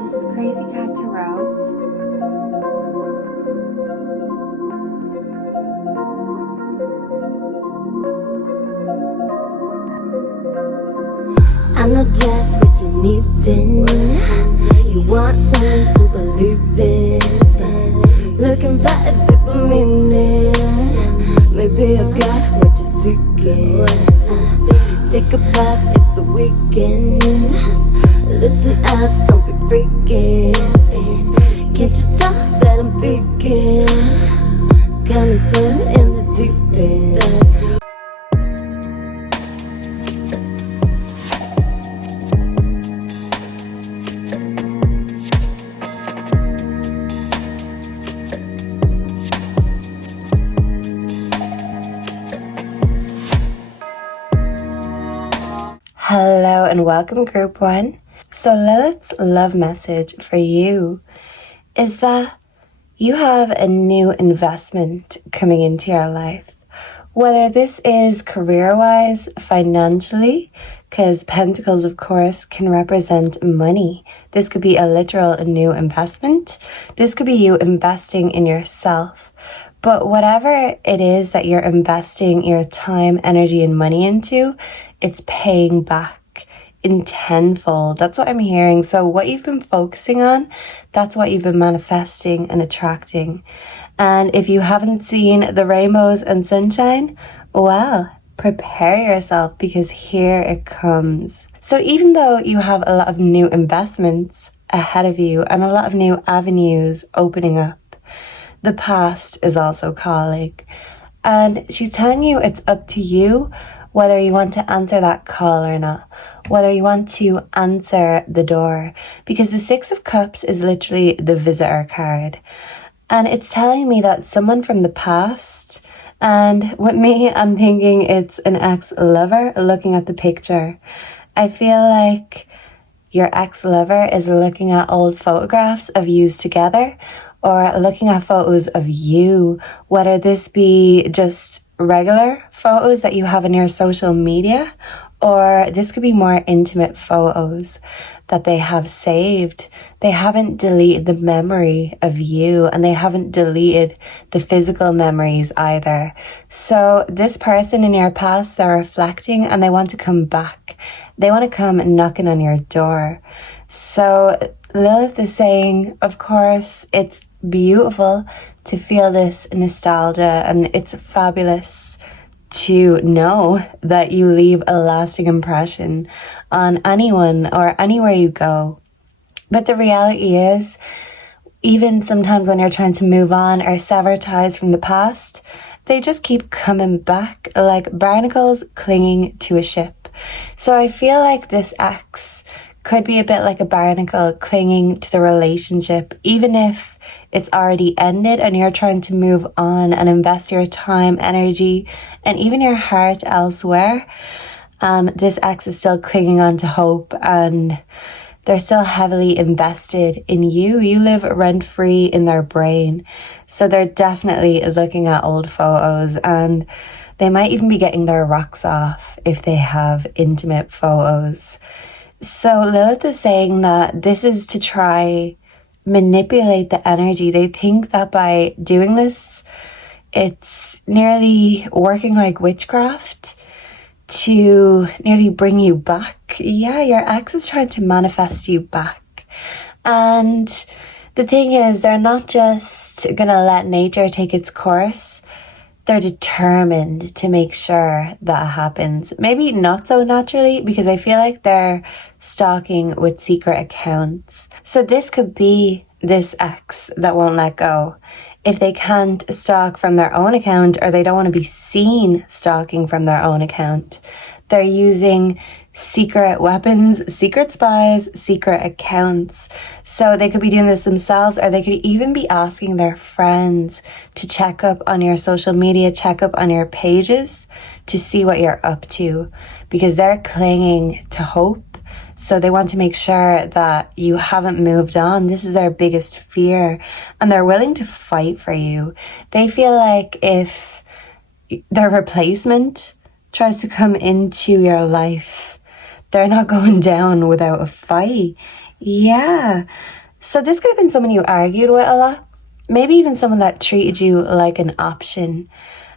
This is Crazy Cat Tarot. I know just what you need in. You want something to believe in. Looking for a deeper meaning. Maybe I've got what you're seeking. Take a bath, it's the weekend. Listen up, don't be freaking. Can't you tell that I'm peeking? Coming swim in the deep end. Hello and welcome, Group 1. So Lilith's love message for you is that you have a new investment coming into your life. Whether this is career-wise, financially, because Pentacles, of course, can represent money. This could be a literal new investment. This could be you investing in yourself. But whatever it is that you're investing your time, energy, and money into, it's paying back in tenfold. That's what I'm hearing. So what you've been focusing on, that's what you've been manifesting and attracting. And if you haven't seen the rainbows and sunshine, well, prepare yourself because here it comes. So even though you have a lot of new investments ahead of you and a lot of new avenues opening up, the past is also calling. And she's telling you it's up to you whether you want to answer that call or not, whether you want to answer the door, because the Six of Cups is literally the visitor card. And it's telling me that someone from the past, and with me, I'm thinking it's an ex-lover looking at the picture. I feel like your ex-lover is looking at old photographs of yous together, or looking at photos of you, whether this be just regular photos that you have in your social media, or this could be more intimate photos that they have saved. They haven't deleted the memory of you, and they haven't deleted the physical memories either. So this person in your past, they're reflecting and they want to come back. They want to come knocking on your door. So Lilith is saying, of course, it's beautiful to feel this nostalgia, and it's fabulous to know that you leave a lasting impression on anyone or anywhere you go. But the reality is, even sometimes when you're trying to move on or sever ties from the past, they just keep coming back like barnacles clinging to a ship. So I feel like this ex could be a bit like a barnacle clinging to the relationship, even if it's already ended and you're trying to move on and invest your time, energy, and even your heart elsewhere. This ex is still clinging on to hope, and they're still heavily invested in you. You live rent-free in their brain. So they're definitely looking at old photos, and they might even be getting their rocks off if they have intimate photos. So Lilith is saying that this is to try manipulate the energy. They think that by doing this, it's nearly working like witchcraft to nearly bring you back. Yeah, your ex is trying to manifest you back. And the thing is, they're not just gonna let nature take its course. They're determined to make sure that happens. Maybe not so naturally, because I feel like they're stalking with secret accounts. So this could be this ex that won't let go. If they can't stalk from their own account, or they don't want to be seen stalking from their own account, they're using secret weapons, secret spies, secret accounts. So they could be doing this themselves, or they could even be asking their friends to check up on your social media, check up on your pages to see what you're up to, because they're clinging to hope. So they want to make sure that you haven't moved on. This is their biggest fear, and they're willing to fight for you. They feel like if their replacement tries to come into your life, they're not going down without a fight. Yeah. So this could have been someone you argued with a lot. Maybe even someone that treated you like an option.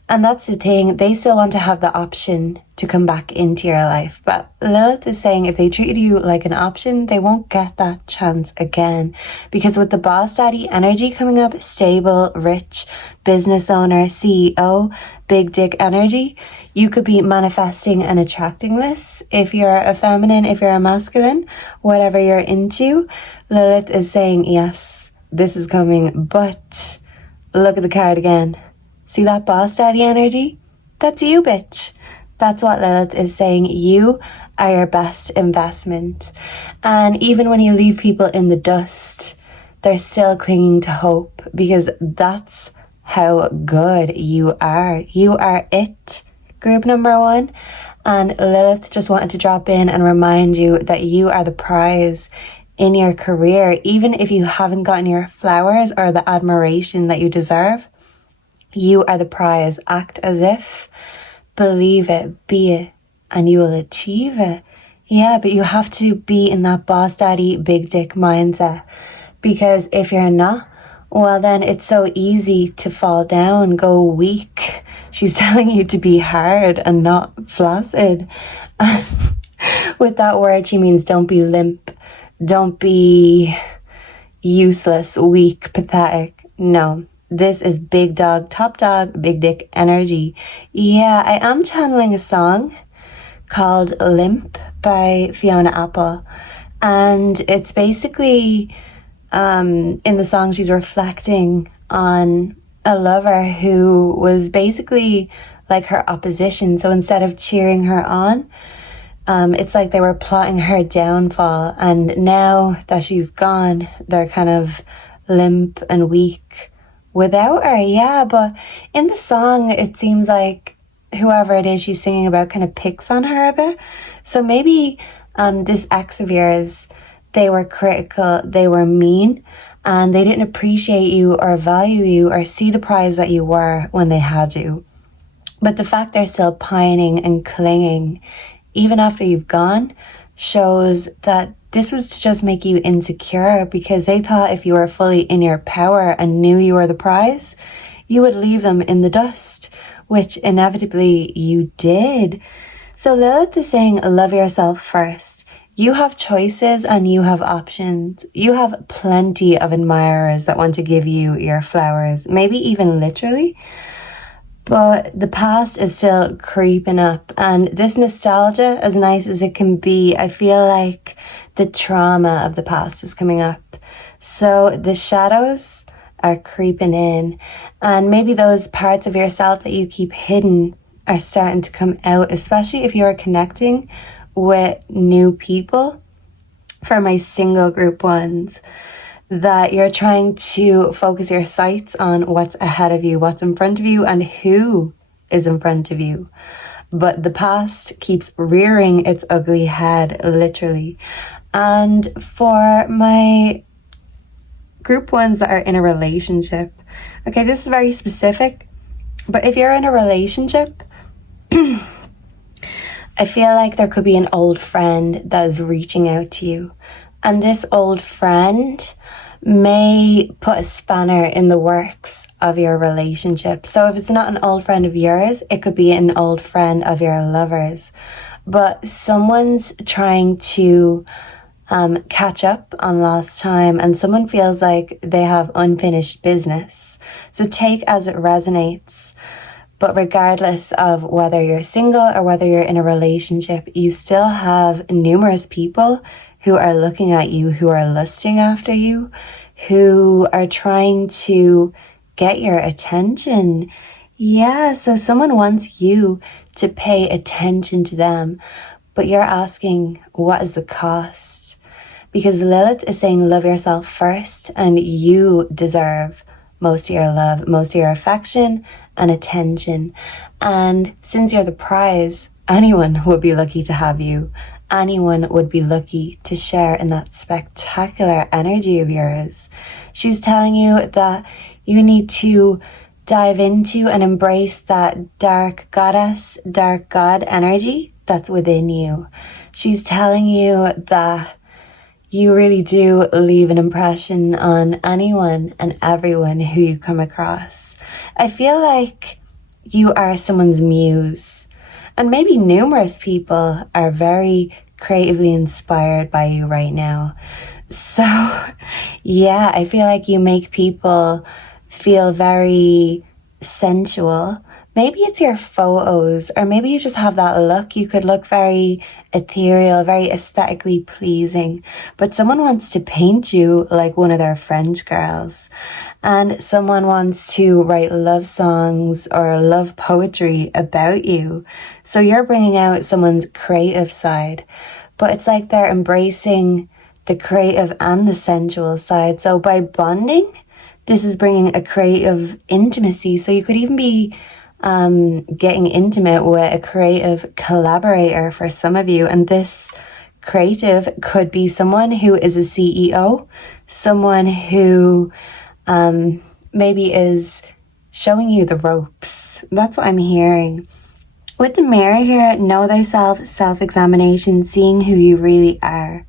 And that's the thing, they still want to have the option to come back into your life. But Lilith is saying if they treated you like an option, they won't get that chance again. Because with the boss daddy energy coming up, stable, rich, business owner, CEO, big dick energy, you could be manifesting and attracting this. If you're a feminine, if you're a masculine, whatever you're into, Lilith is saying, yes, this is coming. But look at the card again. See that boss daddy energy? That's you, bitch. That's what Lilith is saying. You are your best investment. And even when you leave people in the dust, they're still clinging to hope, because that's how good you are. You are it, group number 1. And Lilith just wanted to drop in and remind you that you are the prize in your career. Even if you haven't gotten your flowers or the admiration that you deserve, you are the prize. Act as if, believe it, be it, and you will achieve it. Yeah, but you have to be in that boss daddy, big dick mindset. Because if you're not, well, then it's so easy to fall down, go weak. She's telling you to be hard and not flaccid. With that word, she means don't be limp. Don't be useless, weak, pathetic. No. This is big dog, top dog, big dick energy. Yeah, I am channeling a song called Limp by Fiona Apple. And it's basically, in the song, she's reflecting on a lover who was basically like her opposition. So instead of cheering her on, it's like they were plotting her downfall. And now that she's gone, they're kind of limp and weak without her. Yeah, but in the song, it seems like whoever it is she's singing about kind of picks on her a bit. So maybe this ex of yours, they were critical, they were mean, and they didn't appreciate you or value you or see the prize that you were when they had you. But the fact they're still pining and clinging, even after you've gone, shows that this was to just make you insecure, because they thought if you were fully in your power and knew you were the prize, you would leave them in the dust, which inevitably you did. So Lilith is saying, love yourself first. You have choices and you have options. You have plenty of admirers that want to give you your flowers, maybe even literally. But the past is still creeping up, and this nostalgia, as nice as it can be, I feel like the trauma of the past is coming up. So the shadows are creeping in, and maybe those parts of yourself that you keep hidden are starting to come out, especially if you're connecting with new people. For my single group ones, that you're trying to focus your sights on what's ahead of you, what's in front of you, and who is in front of you. But the past keeps rearing its ugly head, literally. And for my group ones that are in a relationship, okay, this is very specific, but if you're in a relationship, I feel like there could be an old friend that is reaching out to you. And this old friend may put a spanner in the works of your relationship. So if it's not an old friend of yours, it could be an old friend of your lover's. But someone's trying to catch up on lost time, and someone feels like they have unfinished business. So take as it resonates. But regardless of whether you're single or whether you're in a relationship, you still have numerous people who are looking at you, who are lusting after you, who are trying to get your attention. Yeah, so someone wants you to pay attention to them, but you're asking, what is the cost? Because Lilith is saying, love yourself first, and you deserve most of your love, most of your affection and attention. And since you're the prize, anyone would be lucky to have you. Anyone would be lucky to share in that spectacular energy of yours. She's telling you that you need to dive into and embrace that dark goddess, dark god energy that's within you. She's telling you that you really do leave an impression on anyone and everyone who you come across. I feel like you are someone's muse, and maybe numerous people are very creatively inspired by you right now. So yeah, I feel like you make people feel very sensual. Maybe it's your photos, or maybe you just have that look. You could look very ethereal, very aesthetically pleasing, but someone wants to paint you like one of their French girls, and someone wants to write love songs or love poetry about you. So you're bringing out someone's creative side, but it's like they're embracing the creative and the sensual side. So by bonding, this is bringing a creative intimacy. So you could even be getting intimate with a creative collaborator for some of you. And this creative could be someone who is a CEO, someone who maybe is showing you the ropes. That's what I'm hearing. With the mirror here, know thyself, self-examination, seeing who you really are.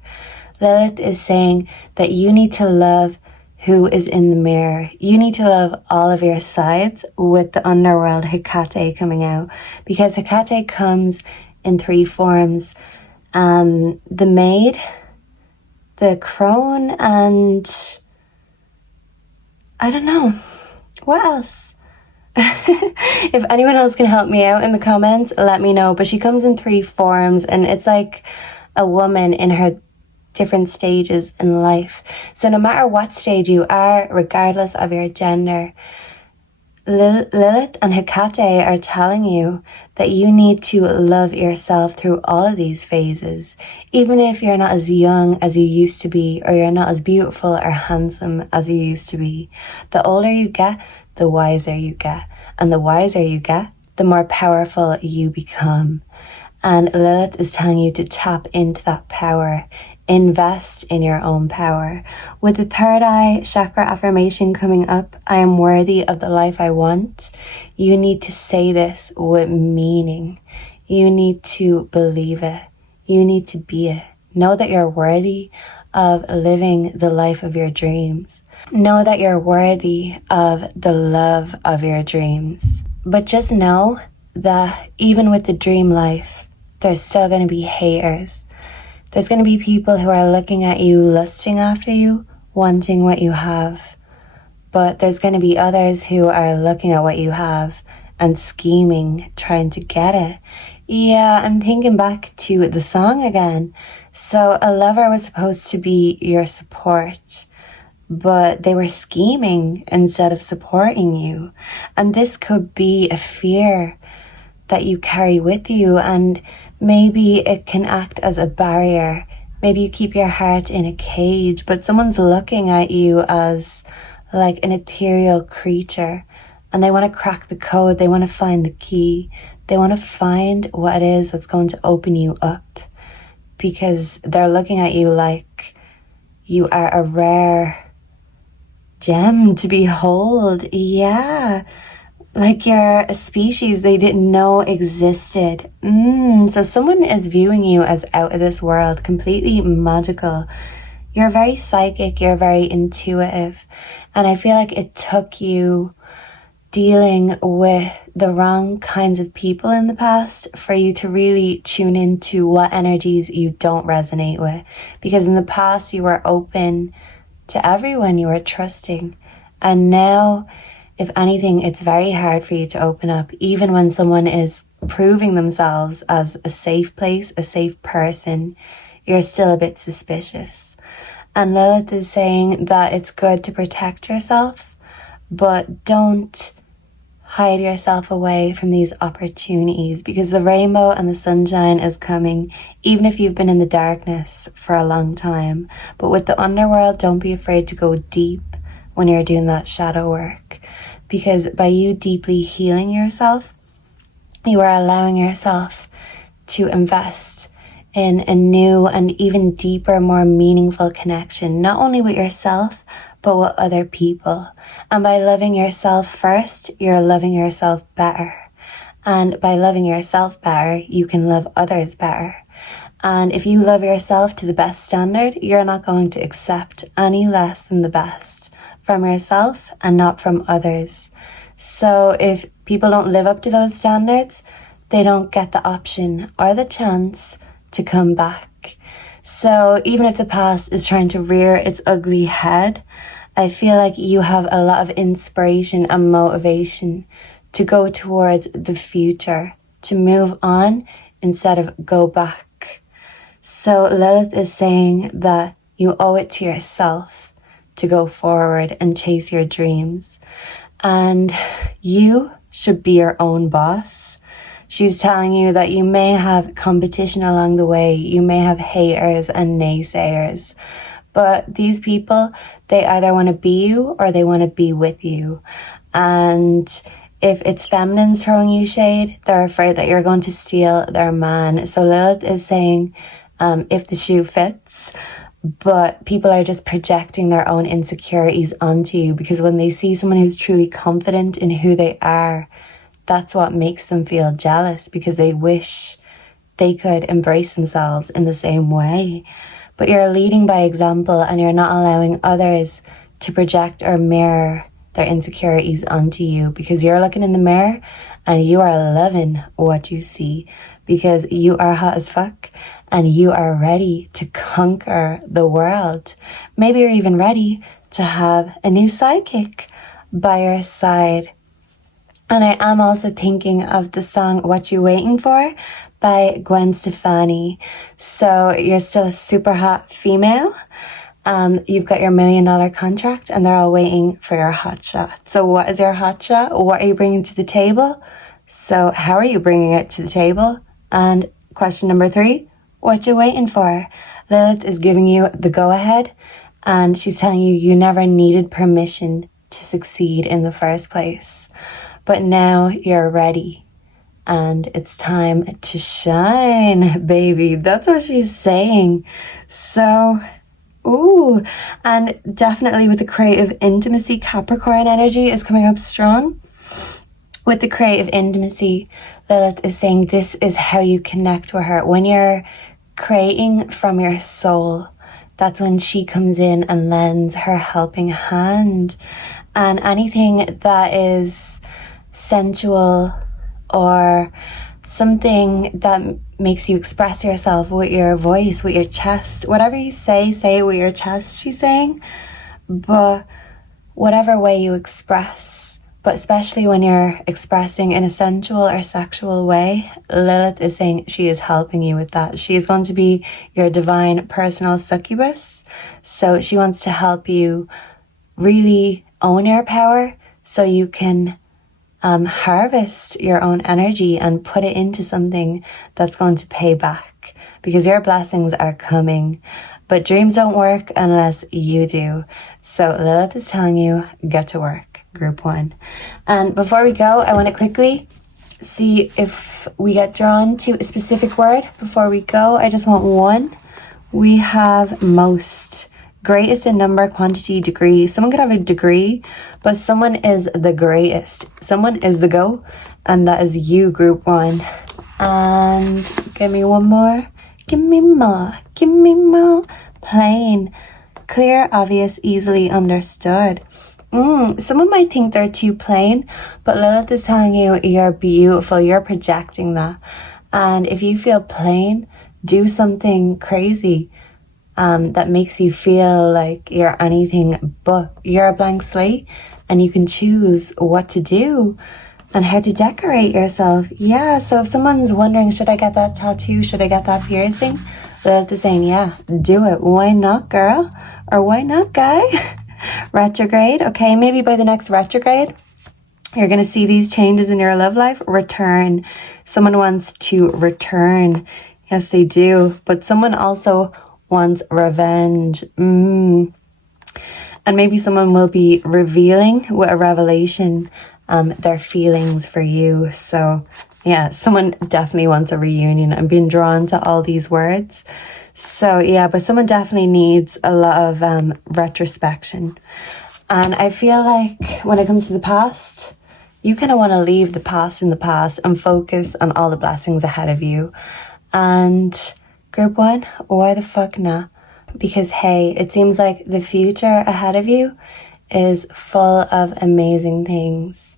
Lilith is saying that you need to love who is in the mirror. You need to love all of your sides, with the underworld Hecate coming out, because Hecate comes in 3 forms. The maid, the crone, and I don't know. What else? If anyone else can help me out in the comments, let me know. But she comes in 3 forms, and it's like a woman in her different stages in life. So no matter what stage you are, regardless of your gender, Lilith and Hecate are telling you that you need to love yourself through all of these phases. Even if you're not as young as you used to be, or you're not as beautiful or handsome as you used to be. The older you get, the wiser you get. And the wiser you get, the more powerful you become. And Lilith is telling you to tap into that power. Invest in your own power. With the 3rd eye chakra affirmation coming up, I am worthy of the life I want. You need to say this with meaning. You need to believe it. You need to be it. Know that you're worthy of living the life of your dreams. Know that you're worthy of the love of your dreams. But just know that even with the dream life, there's still going to be haters. There's going to be people who are looking at you, lusting after you, wanting what you have. But there's going to be others who are looking at what you have and scheming, trying to get it. Yeah, I'm thinking back to the song again. So a lover was supposed to be your support, but they were scheming instead of supporting you. And this could be a fear that you carry with you, and maybe it can act as a barrier. Maybe you keep your heart in a cage, but someone's looking at you as like an ethereal creature, and they want to crack the code. They want to find the key. They want to find what it is that's going to open you up, because they're looking at you like you are a rare gem to behold. Yeah. Like you're a species they didn't know existed. So someone is viewing you as out of this world, completely magical. You're very psychic, you're very intuitive. And I feel like it took you dealing with the wrong kinds of people in the past for you to really tune into what energies you don't resonate with. Because in the past you were open to everyone, you were trusting. And now, if anything, it's very hard for you to open up, even when someone is proving themselves as a safe place, a safe person. You're still a bit suspicious. And Lilith is saying that it's good to protect yourself, but don't hide yourself away from these opportunities, because the rainbow and the sunshine is coming, even if you've been in the darkness for a long time. But with the underworld, don't be afraid to go deep when you're doing that shadow work, because by you deeply healing yourself, you are allowing yourself to invest in a new and even deeper, more meaningful connection, not only with yourself, but with other people. And by loving yourself first, you're loving yourself better. And by loving yourself better, you can love others better. And if you love yourself to the best standard, you're not going to accept any less than the best from yourself and not from others. So if people don't live up to those standards, they don't get the option or the chance to come back. So even if the past is trying to rear its ugly head, I feel like you have a lot of inspiration and motivation to go towards the future, to move on instead of go back. So Lilith is saying that you owe it to yourself to go forward and chase your dreams. And you should be your own boss. She's telling you that you may have competition along the way. You may have haters and naysayers. But these people, they either want to be you or they want to be with you. And if it's feminines throwing you shade, they're afraid that you're going to steal their man. So Lilith is saying, if the shoe fits, but people are just projecting their own insecurities onto you, because when they see someone who's truly confident in who they are, that's what makes them feel jealous, because they wish they could embrace themselves in the same way. But you're leading by example, and you're not allowing others to project or mirror their insecurities onto you, because you're looking in the mirror and you are loving what you see, because you are hot as fuck and you are ready to conquer the world. Maybe you're even ready to have a new sidekick by your side. And I am also thinking of the song What You Waiting For by Gwen Stefani. So you're still a super hot female. You've got your $1 million contract and they're all waiting for your hot shot. So what is your hot shot? What are you bringing to the table? So how are you bringing it to the table? And question number 3, what you waiting for? Lilith is giving you the go ahead, and she's telling you you never needed permission to succeed in the first place. But now you're ready and it's time to shine, baby. That's what she's saying. So, ooh, and definitely with the creative intimacy, Capricorn energy is coming up strong. With the creative intimacy, Lilith is saying this is how you connect with her. When you're creating from your soul, that's when she comes in and lends her helping hand. And anything that is sensual or something that makes you express yourself with your voice, with your chest, whatever you say it with your chest, she's saying. But whatever way you express, but especially when you're expressing in a sensual or sexual way, Lilith is saying she is helping you with that. She is going to be your divine personal succubus. So she wants to help you really own your power so you can harvest your own energy and put it into something that's going to pay back, because your blessings are coming. But dreams don't work unless you do. So Lilith is telling you, get to work, group 1. And before we go, I want to quickly see if we get drawn to a specific word before we go. I just want one. We have most. Greatest in number, quantity, degree. Someone could have a degree, but someone is the greatest. Someone is the go, and that is you, group 1. And give me one more. Give me more. Give me more. Plain. Clear, obvious, easily understood. Someone might think they're too plain, but Lilith is telling you you're beautiful. You're projecting that. And if you feel plain, do something crazy. That makes you feel like you're anything but. You're a blank slate and you can choose what to do and how to decorate yourself. Yeah, so if someone's wondering, should I get that tattoo? Should I get that piercing? Lilith is saying, yeah, do it. Why not, girl? Or why not, guy? Retrograde. Okay, maybe by the next retrograde, you're going to see these changes in your love life. Return. Someone wants to return. Yes, they do. But someone also wants revenge. And maybe someone will be revealing with a revelation their feelings for you. So yeah, someone definitely wants a reunion. I'm being drawn to all these words. So yeah, but someone definitely needs a lot of retrospection. And I feel like when it comes to the past, you kind of want to leave the past in the past and focus on all the blessings ahead of you. And Group 1, why the fuck not? Because hey, it seems like the future ahead of you is full of amazing things.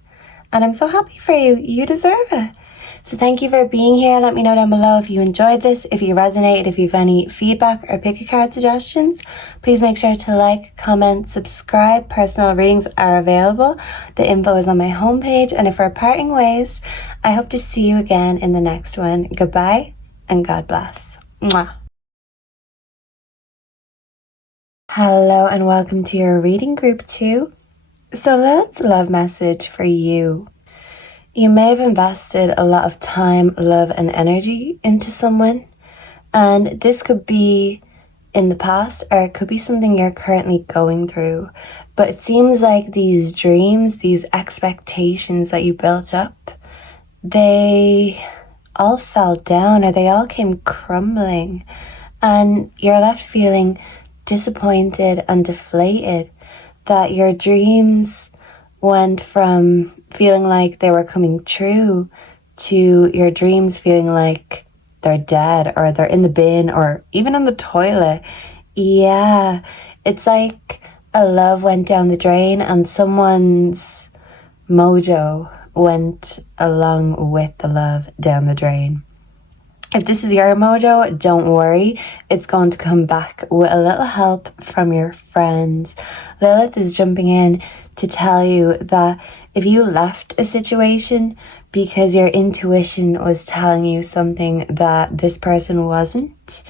And I'm so happy for you. You deserve it. So thank you for being here. Let me know down below if you enjoyed this, if you resonated, if you have any feedback or pick a card suggestions. Please make sure to like, comment, subscribe. Personal readings are available. The info is on my homepage. And if we're parting ways, I hope to see you again in the next one. Goodbye and God bless. Mwah. Hello and welcome to your reading group 2. So Lilith's love message for you. You may have invested a lot of time, love and energy into someone, and this could be in the past or it could be something you're currently going through. But it seems like these dreams, these expectations that you built up, they all fell down or they all came crumbling, and you're left feeling disappointed and deflated that your dreams went from feeling like they were coming true to your dreams feeling like they're dead or they're in the bin or even in the toilet. Yeah, it's like a love went down the drain and someone's mojo went along with the love down the drain. If this is your mojo, don't worry. It's going to come back with a little help from your friends. Lilith is jumping in to tell you that if you left a situation because your intuition was telling you something that this person wasn't,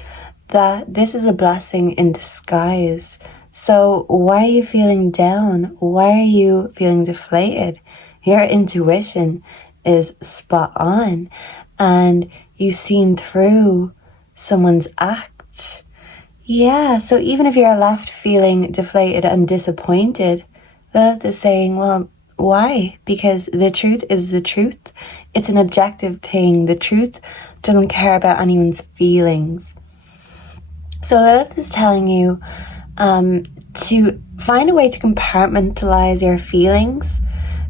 that this is a blessing in disguise. So why are you feeling down? Why are you feeling deflated? Your intuition is spot on, and you've seen through someone's act. Yeah, so even if you're left feeling deflated and disappointed, Lilith is saying, well, why? Because the truth is the truth. It's an objective thing. The truth doesn't care about anyone's feelings. So Lilith is telling you to find a way to compartmentalize your feelings,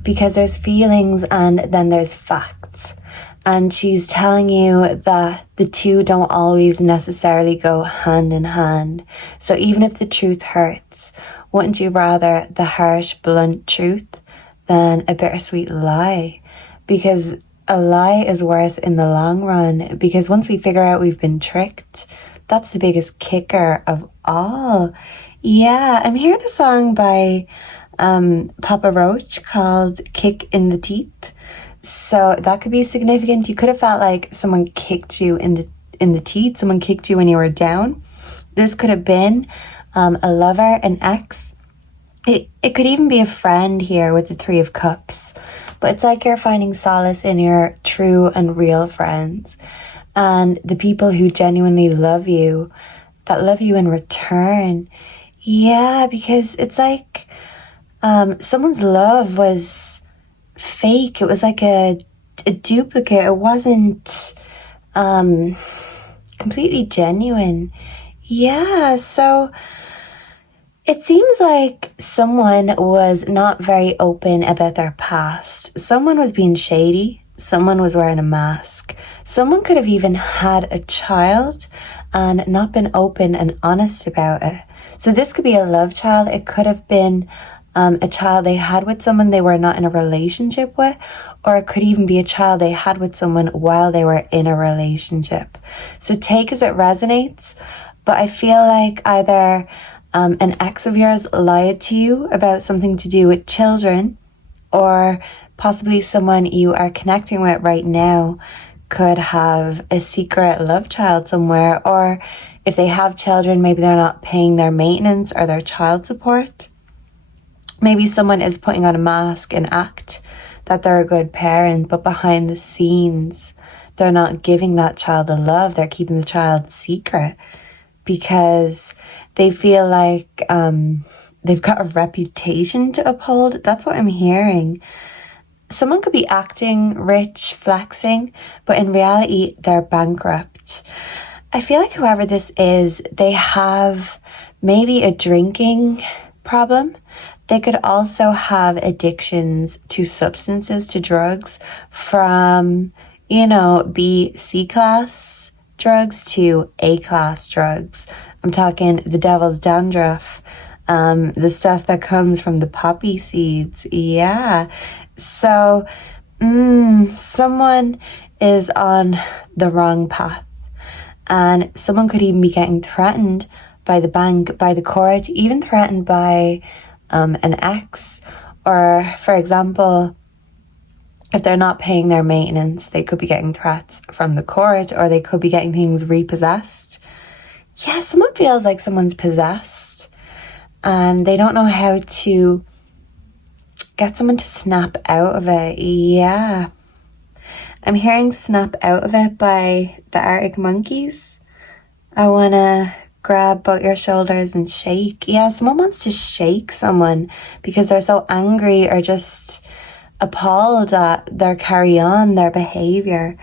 because there's feelings and then there's facts. And she's telling you that the two don't always necessarily go hand in hand. So even if the truth hurts, wouldn't you rather the harsh, blunt truth than a bittersweet lie? Because a lie is worse in the long run, because once we figure out we've been tricked, that's the biggest kicker of all. Yeah, I'm hearing a song by Papa Roach called Kick in the Teeth. So that could be significant. You could have felt like someone kicked you in the teeth. Someone kicked you when you were down. This could have been a lover, an ex. It could even be a friend here with the 3 of Cups. But it's like you're finding solace in your true and real friends. And the people who genuinely love you, that love you in return. Yeah, because it's like someone's love was fake. It was like a duplicate. It wasn't completely genuine. Yeah, so it seems like someone was not very open about their past. Someone was being shady. Someone was wearing a mask. Someone could have even had a child and not been open and honest about it. So this could be a love child. It could have been a child they had with someone they were not in a relationship with, or it could even be a child they had with someone while they were in a relationship. So take as it resonates, but I feel like either an ex of yours lied to you about something to do with children, or possibly someone you are connecting with right now could have a secret love child somewhere, or if they have children, maybe they're not paying their maintenance or their child support. Maybe someone is putting on a mask and act that they're a good parent, but behind the scenes, they're not giving that child the love. They're keeping the child secret because they feel like they've got a reputation to uphold. That's what I'm hearing. Someone could be acting rich, flexing, but in reality, they're bankrupt. I feel like whoever this is, they have maybe a drinking problem. They could also have addictions to substances, to drugs from, B, C class drugs to A-class drugs. I'm talking the devil's dandruff, the stuff that comes from the poppy seeds. Yeah. So, someone is on the wrong path, and someone could even be getting threatened by the bank, by the court, even threatened by an ex, or, for example, if they're not paying their maintenance, they could be getting threats from the court, or they could be getting things repossessed. Yeah, someone feels like someone's possessed and they don't know how to get someone to snap out of it. Yeah. I'm hearing Snap Out of It by the Arctic Monkeys. I want to grab both your shoulders and shake. Yeah, someone wants to shake someone because they're so angry or just appalled at their carry on, their behavior.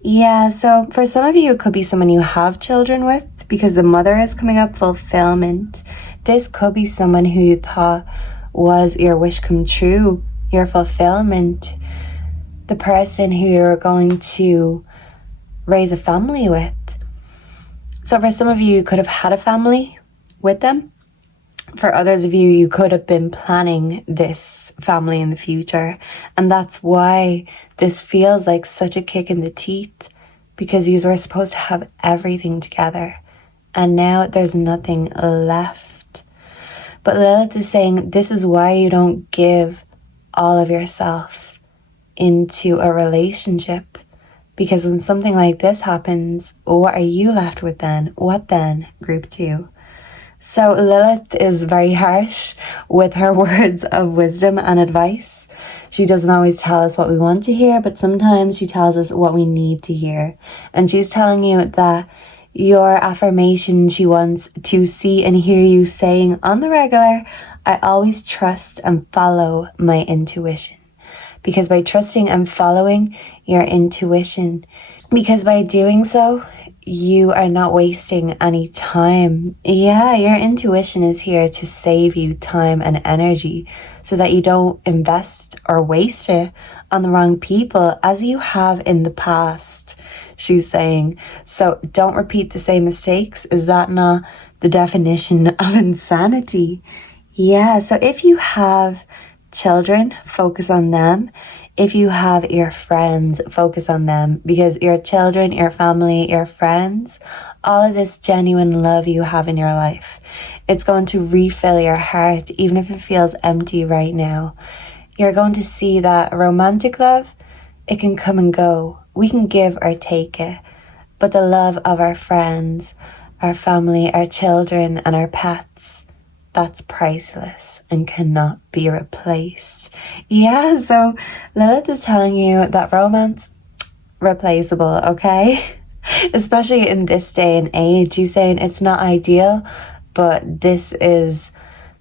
Yeah, so for some of you, it could be someone you have children with because the mother is coming up, fulfillment. This could be someone who you thought was your wish come true, your fulfillment, the person who you're going to raise a family with. So for some of you, you could have had a family with them. For others of you, you could have been planning this family in the future. And that's why this feels like such a kick in the teeth, because you were supposed to have everything together. And now there's nothing left. But Lilith is saying this is why you don't give all of yourself into a relationship. Because when something like this happens, what are you left with then? What then, group 2? So Lilith is very harsh with her words of wisdom and advice. She doesn't always tell us what we want to hear, but sometimes she tells us what we need to hear. And she's telling you that your affirmation she wants to see and hear you saying on the regular, I always trust and follow my intuition. Because by trusting and following your intuition, because by doing so, you are not wasting any time. Yeah, your intuition is here to save you time and energy so that you don't invest or waste it on the wrong people as you have in the past, she's saying. So don't repeat the same mistakes. Is that not the definition of insanity? Yeah, so if you have children, focus on them. If you have your friends, focus on them, because your children, your family, your friends, all of this genuine love you have in your life, it's going to refill your heart, even if it feels empty right now. You're going to see that romantic love, it can come and go. We can give or take it. But the love of our friends, our family, our children, and our pets, that's priceless and cannot be replaced. Yeah, so Lilith is telling you that romance, replaceable, okay? Especially in this day and age. She's saying it's not ideal, but this is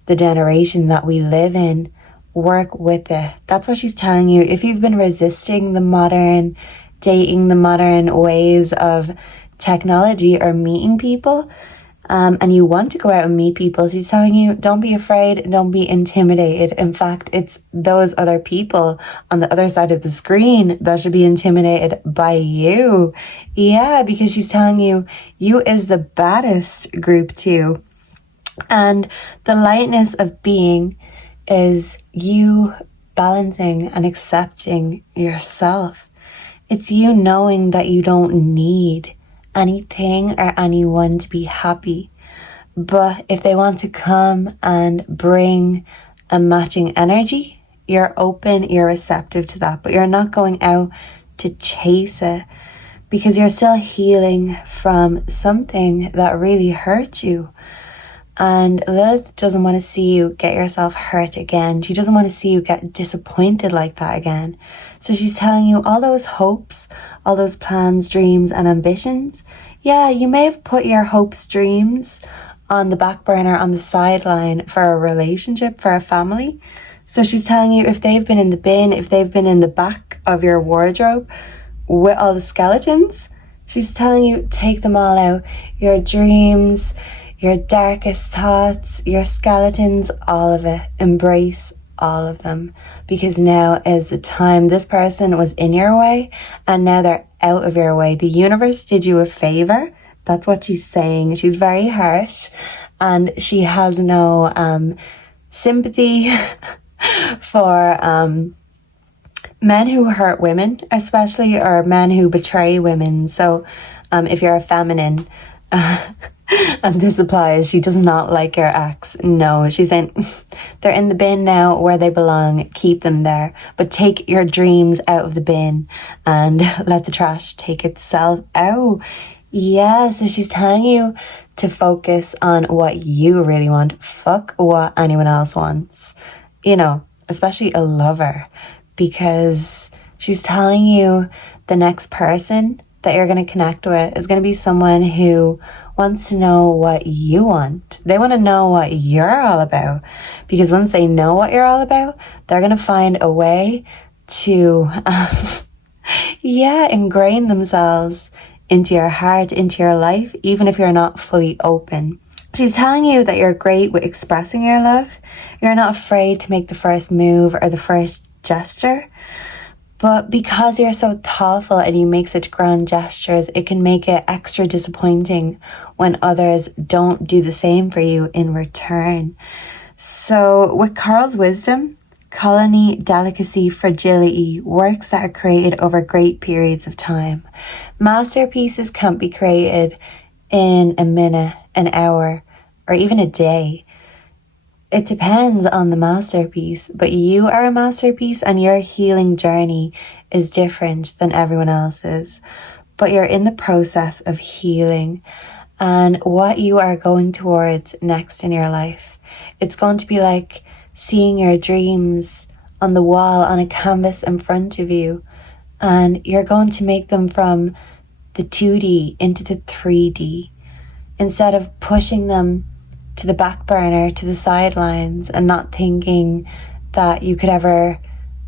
the generation that we live in. Work with it. That's what she's telling you. If you've been resisting the modern dating, the modern ways of technology or meeting people, and you want to go out and meet people, she's telling you, don't be afraid, don't be intimidated. In fact, it's those other people on the other side of the screen that should be intimidated by you. Yeah, because she's telling you, you is the baddest, group 2. And the lightness of being is you balancing and accepting yourself. It's you knowing that you don't need anything or anyone to be happy. But if they want to come and bring a matching energy, you're open, you're receptive to that. But you're not going out to chase it, because you're still healing from something that really hurt you. And Lilith doesn't want to see you get yourself hurt again. She doesn't want to see you get disappointed like that again. So she's telling you all those hopes, all those plans, dreams, and ambitions. Yeah, you may have put your hopes, dreams on the back burner, on the sideline for a relationship, for a family. So she's telling you, if they've been in the bin, if they've been in the back of your wardrobe with all the skeletons, she's telling you, take them all out. Your dreams, your darkest thoughts, your skeletons, all of it. Embrace all of them, because now is the time. This person was in your way and now they're out of your way. The universe did you a favor. That's what she's saying. She's very harsh and she has no sympathy for men who hurt women, especially, or men who betray women. So if you're a feminine, and this applies, she does not like your ex. No, she's saying they're in the bin now where they belong. Keep them there, but take your dreams out of the bin and let the trash take itself out. Yeah, so she's telling you to focus on what you really want. Fuck what anyone else wants. You know, especially a lover, because she's telling you the next person that you're going to connect with is going to be someone who wants to know what you want. They want to know what you're all about, because once they know what you're all about, they're going to find a way to, ingrain themselves into your heart, into your life, even if you're not fully open. She's telling you that you're great with expressing your love. You're not afraid to make the first move or the first gesture. But because you're so thoughtful and you make such grand gestures, it can make it extra disappointing when others don't do the same for you in return. So with Carl's wisdom, colony, delicacy, fragility, works that are created over great periods of time. Masterpieces can't be created in a minute, an hour, or even a day. It depends on the masterpiece, but you are a masterpiece and your healing journey is different than everyone else's. But you're in the process of healing and what you are going towards next in your life. It's going to be like seeing your dreams on the wall, on a canvas in front of you, and you're going to make them from the 2D into the 3D instead of pushing them to the back burner, to the sidelines, and not thinking that you could ever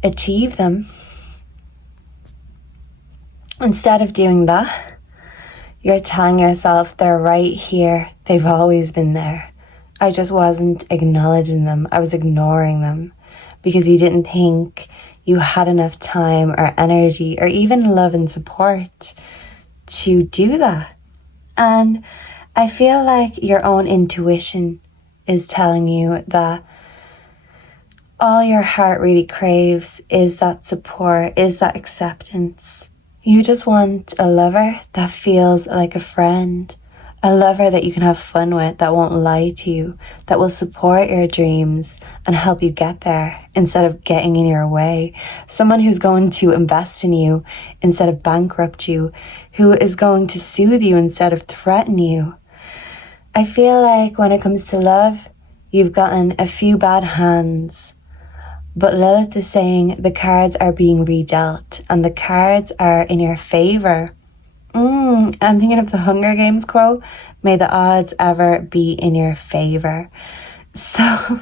achieve them. Instead of doing that, you're telling yourself they're right here. They've always been there. I just wasn't acknowledging them. I was ignoring them because you didn't think you had enough time or energy or even love and support to do that. And I feel like your own intuition is telling you that all your heart really craves is that support, is that acceptance. You just want a lover that feels like a friend, a lover that you can have fun with, that won't lie to you, that will support your dreams and help you get there instead of getting in your way. Someone who's going to invest in you instead of bankrupt you, who is going to soothe you instead of threaten you. I feel like when it comes to love, you've gotten a few bad hands. But Lilith is saying the cards are being redealt and the cards are in your favor. I'm thinking of the Hunger Games quote, may the odds ever be in your favor. So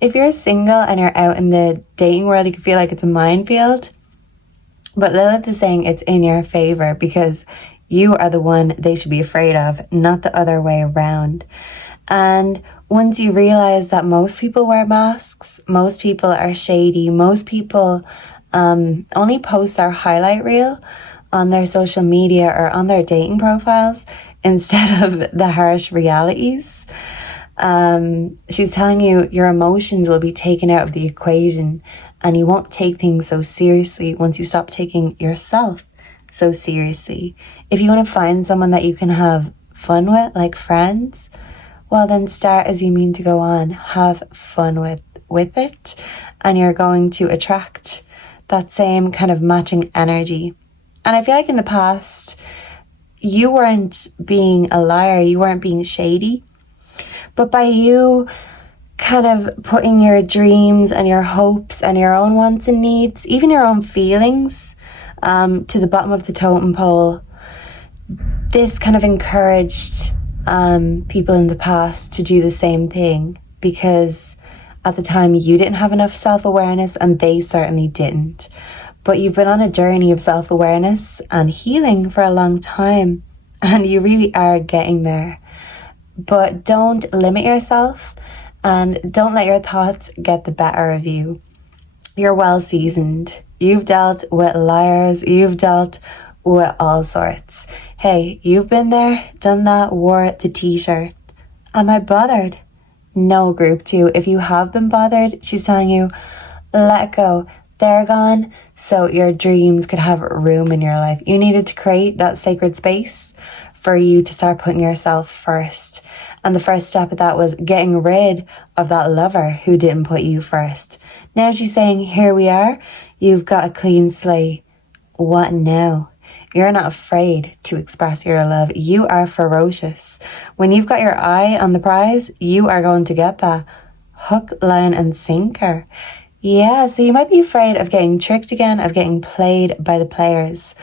if you're single and you're out in the dating world, you can feel like it's a minefield. But Lilith is saying it's in your favor because you are the one they should be afraid of, not the other way around. And once you realize that most people wear masks, most people are shady, most people only post their highlight reel on their social media or on their dating profiles instead of the harsh realities. She's telling you your emotions will be taken out of the equation and you won't take things so seriously once you stop taking yourself so seriously. If you want to find someone that you can have fun with, like friends, well then start as you mean to go on. Have fun with it and you're going to attract that same kind of matching energy. And I feel like in the past, you weren't being a liar, you weren't being shady. But by you kind of putting your dreams and your hopes and your own wants and needs, even your own feelings, to the bottom of the totem pole, this kind of encouraged people in the past to do the same thing, because at the time you didn't have enough self-awareness and they certainly didn't. But you've been on a journey of self-awareness and healing for a long time and you really are getting there. But don't limit yourself And don't let your thoughts get the better of you. You're well seasoned. You've dealt with liars. You've dealt with all sorts. Hey, you've been there, done that, wore the t-shirt. Am I bothered? No, group 2. If you have been bothered, she's telling you, let go. They're gone, so your dreams could have room in your life. You needed to create that sacred space for you to start putting yourself first. And the first step of that was getting rid of that lover who didn't put you first. Now she's saying, here we are. You've got a clean slate. What now? You're not afraid to express your love. You are ferocious. When you've got your eye on the prize, you are going to get that. Hook, line, and sinker. Yeah, so you might be afraid of getting tricked again, of getting played by the players.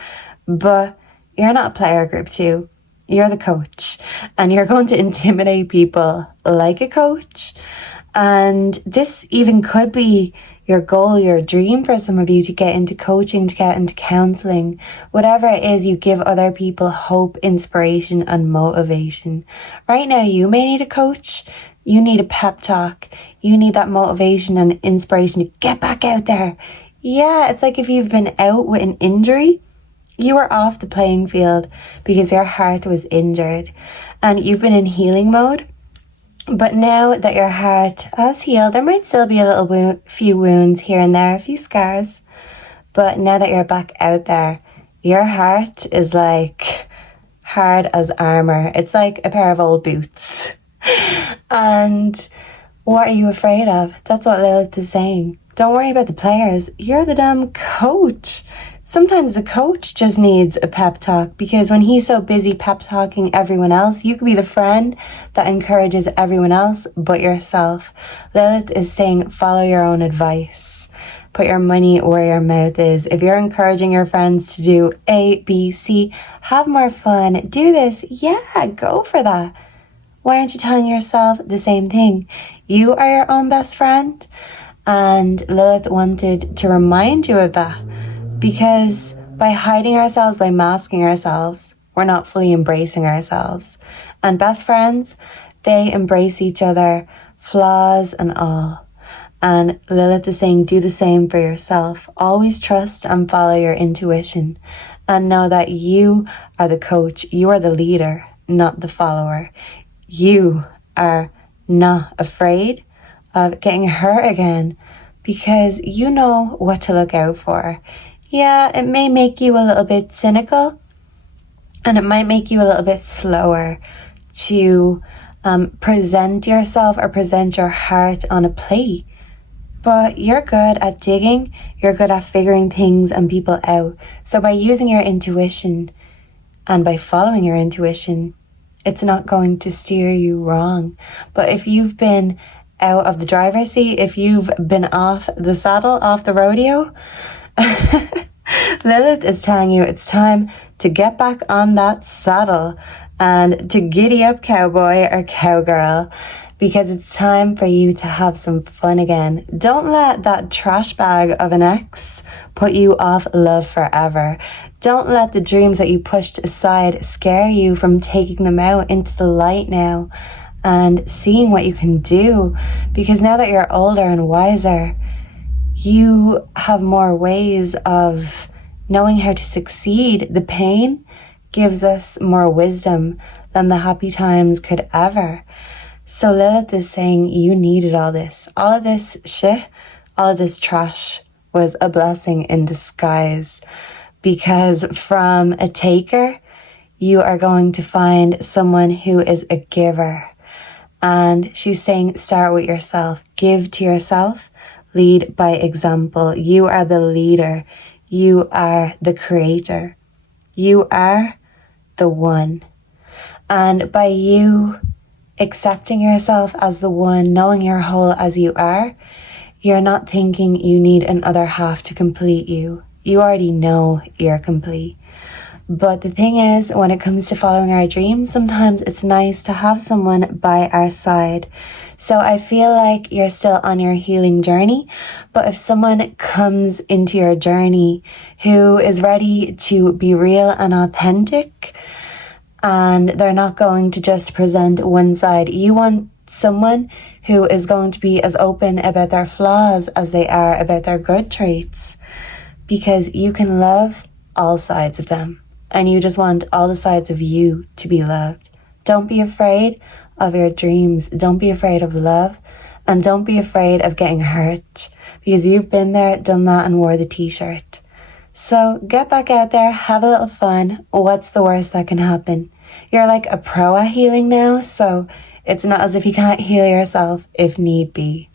But you're not player group 2. You're the coach. And you're going to intimidate people like a coach. And this even could be your goal, your dream for some of you, to get into coaching, to get into counseling. Whatever it is, you give other people hope, inspiration, and motivation. Right now, you may need a coach. You need a pep talk. You need that motivation and inspiration to get back out there. Yeah, it's like if you've been out with an injury, you were off the playing field because your heart was injured and you've been in healing mode. But now that your heart has healed, there might still be a few wounds here and there, a few scars. But now that you're back out there, your heart is like hard as armor. It's like a pair of old boots. And what are you afraid of? That's what Lilith is saying. Don't worry about the players. You're the damn coach. Sometimes the coach just needs a pep talk, because when he's so busy pep talking everyone else, you could be the friend that encourages everyone else but yourself. Lilith is saying, follow your own advice. Put your money where your mouth is. If you're encouraging your friends to do A, B, C, have more fun, do this, yeah, go for that. Why aren't you telling yourself the same thing? You are your own best friend. And Lilith wanted to remind you of that. Because by hiding ourselves, by masking ourselves, we're not fully embracing ourselves. And best friends, they embrace each other, flaws and all. And Lilith is saying, do the same for yourself. Always trust and follow your intuition. And know that you are the coach. You are the leader, not the follower. You are not afraid of getting hurt again, because you know what to look out for. Yeah, it may make you a little bit cynical, and it might make you a little bit slower to present yourself or present your heart on a plate. But you're good at digging, you're good at figuring things and people out. So by using your intuition and by following your intuition, it's not going to steer you wrong. But if you've been out of the driver's seat, if you've been off the saddle, off the rodeo, Lilith is telling you it's time to get back on that saddle and to giddy up, cowboy or cowgirl, because it's time for you to have some fun again. Don't let that trash bag of an ex put you off love forever. Don't let the dreams that you pushed aside scare you from taking them out into the light now and seeing what you can do, because now that you're older and wiser, you have more ways of knowing how to succeed. The pain gives us more wisdom than the happy times could ever. So Lilith is saying you needed all this. All of this shit, all of this trash was a blessing in disguise, because from a taker, you are going to find someone who is a giver. And she's saying, start with yourself. Give to yourself. Lead by example. You are the leader. You are the creator. You are the one. And by you accepting yourself as the one, knowing you're whole as you are, you're not thinking you need another half to complete you. You already know you're complete. But the thing is, when it comes to following our dreams, sometimes it's nice to have someone by our side. So I feel like you're still on your healing journey, but if someone comes into your journey who is ready to be real and authentic, and they're not going to just present one side, you want someone who is going to be as open about their flaws as they are about their good traits, because you can love all sides of them and you just want all the sides of you to be loved. Don't be afraid of your dreams. Don't be afraid of love, and don't be afraid of getting hurt, because you've been there, done that, and wore the t-shirt. So get back out there, have a little fun. What's the worst that can happen? You're like a pro at healing now, so it's not as if you can't heal yourself if need be.